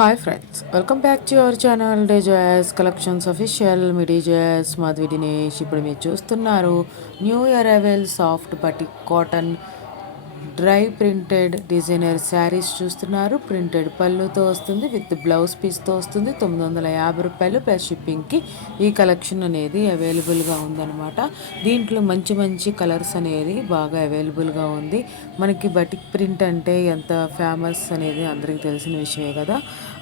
Hi friends, welcome back to our channel Dejoys collections official. మీ Dejoys Madhavi Dinesh. ఇప్పుడు మీరు చూస్తున్నారు new arrival soft batik cotton dry printed designer saris చూస్తున్నారు. Printed పళ్ళుతో వస్తుంది, with blouse పీస్తో వస్తుంది. 950 రూపాయలు ప్లస్ షిప్పింగ్కి ఈ కలెక్షన్ అనేది అవైలబుల్గా ఉందన్నమాట. దీంట్లో మంచి మంచి కలర్స్ అనేది బాగా అవైలబుల్గా ఉంది. మనకి బటిక్ ప్రింట్ అంటే ఎంత ఫేమస్ అనేది అందరికీ తెలిసిన విషయమే కదా.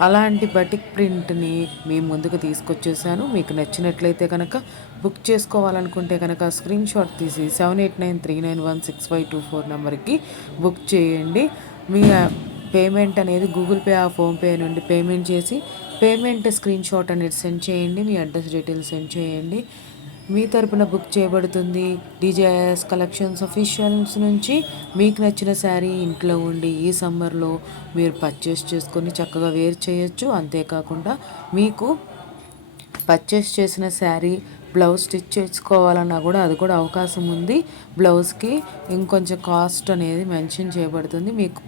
అలాంటి బటిక్ ప్రింట్ని మీ ముందుకు తీసుకొచ్చేసాను. మీకు నచ్చినట్లయితే కనుక బుక్ చేసుకోవాలనుకుంటే కనుక స్క్రీన్ షాట్ తీసి 7893916524 నెంబర్కి బుక్ చేయండి. మీ పేమెంట్ అనేది గూగుల్ పే ఫోన్పే నుండి పేమెంట్ చేసి పేమెంట్ స్క్రీన్ షాట్ అనేది సెండ్ చేయండి. మీ అడ్రస్ డీటెయిల్స్ సెండ్ చేయండి. మీ తరపున బుక్ చేయబడుతుంది. డీజేఎస్ కలెక్షన్స్ అఫీషియల్స్ నుంచి మీకు నచ్చిన శారీ ఇంట్లో ఉండి ఈ సమ్మర్లో మీరు పర్చేస్ చేసుకొని చక్కగా వేర్ చేయొచ్చు. అంతేకాకుండా మీకు పర్చేస్ చేసిన శారీ బ్లౌజ్ స్టిచ్ చేసుకోవాలన్నా కూడా అది కూడా అవకాశం ఉంది. బ్లౌజ్కి ఇంకొంచెం కాస్ట్ అనేది మెన్షన్ చేయబడుతుంది. మీకు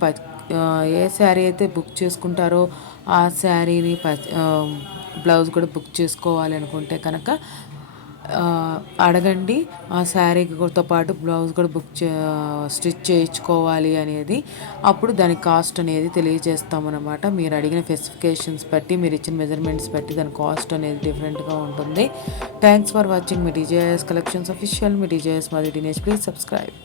ఏ శారీ అయితే బుక్ చేసుకుంటారో ఆ శారీని బ్లౌజ్ కూడా బుక్ చేసుకోవాలి అనుకుంటే కనుక అడగండి. ఆ శారీతో పాటు బ్లౌజ్ కూడా స్టిచ్ చేయించుకోవాలి అనేది. అప్పుడు దాని కాస్ట్ అనేది తెలియజేస్తామన్నమాట. మీరు అడిగిన స్పెసిఫికేషన్స్ బట్టి, మీరు ఇచ్చిన మెజర్మెంట్స్ బట్టి దాని కాస్ట్ అనేది డిఫరెంట్గా ఉంటుంది. Thanks for watching me DJS collections official. Me DJS మాది దినేష్. Please subscribe.